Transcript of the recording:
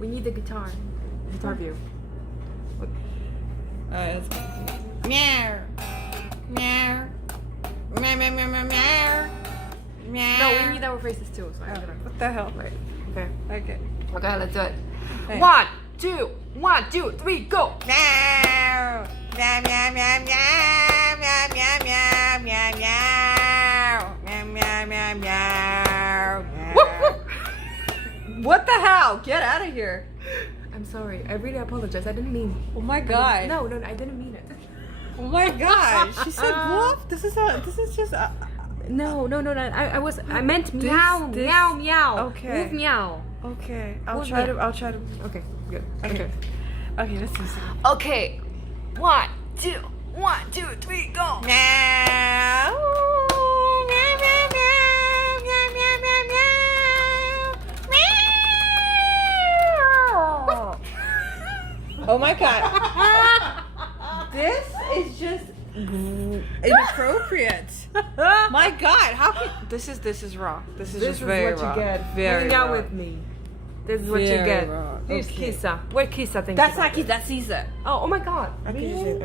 We need the guitar. Guitar view. Alright, let's go. Meow. Meow. Meow, meow, meow, meow, meow. Meow. No, we need our faces too. So What the hell? Right. Okay. Okay. Okay, let's do it. Hey. 1, 2, 1, 2, 3, go. Meow. Meow, meow, meow, meow. Meow, meow, meow, meow, meow. Meow, meow, meow, meow. Woof, woof. What the hell? Get out of here. I'm sorry. I really apologize. I didn't mean. Oh my god. No, I didn't mean it. Oh my god. She said woof. This is just No. I meant meow, this- meow, meow. Okay. Woof, meow. okay. Woof, meow. I'll try to. Okay, good. Okay. Okay, let's do this. Okay. 1, 2, 1, 2, 3, go. Meow. Meow, meow, meow. Meow, meow, meow, meow. Meow. Oh my god. This is just inappropriate. My god, how can this is wrong. This is just very what wrong. you get. Very Hang out wrong. with me. This is what you Very get. wrong. Here's Okay. Kisa. Where Kisa thinks That's about not Keith, that's Caesar. Oh my god. Okay, Man.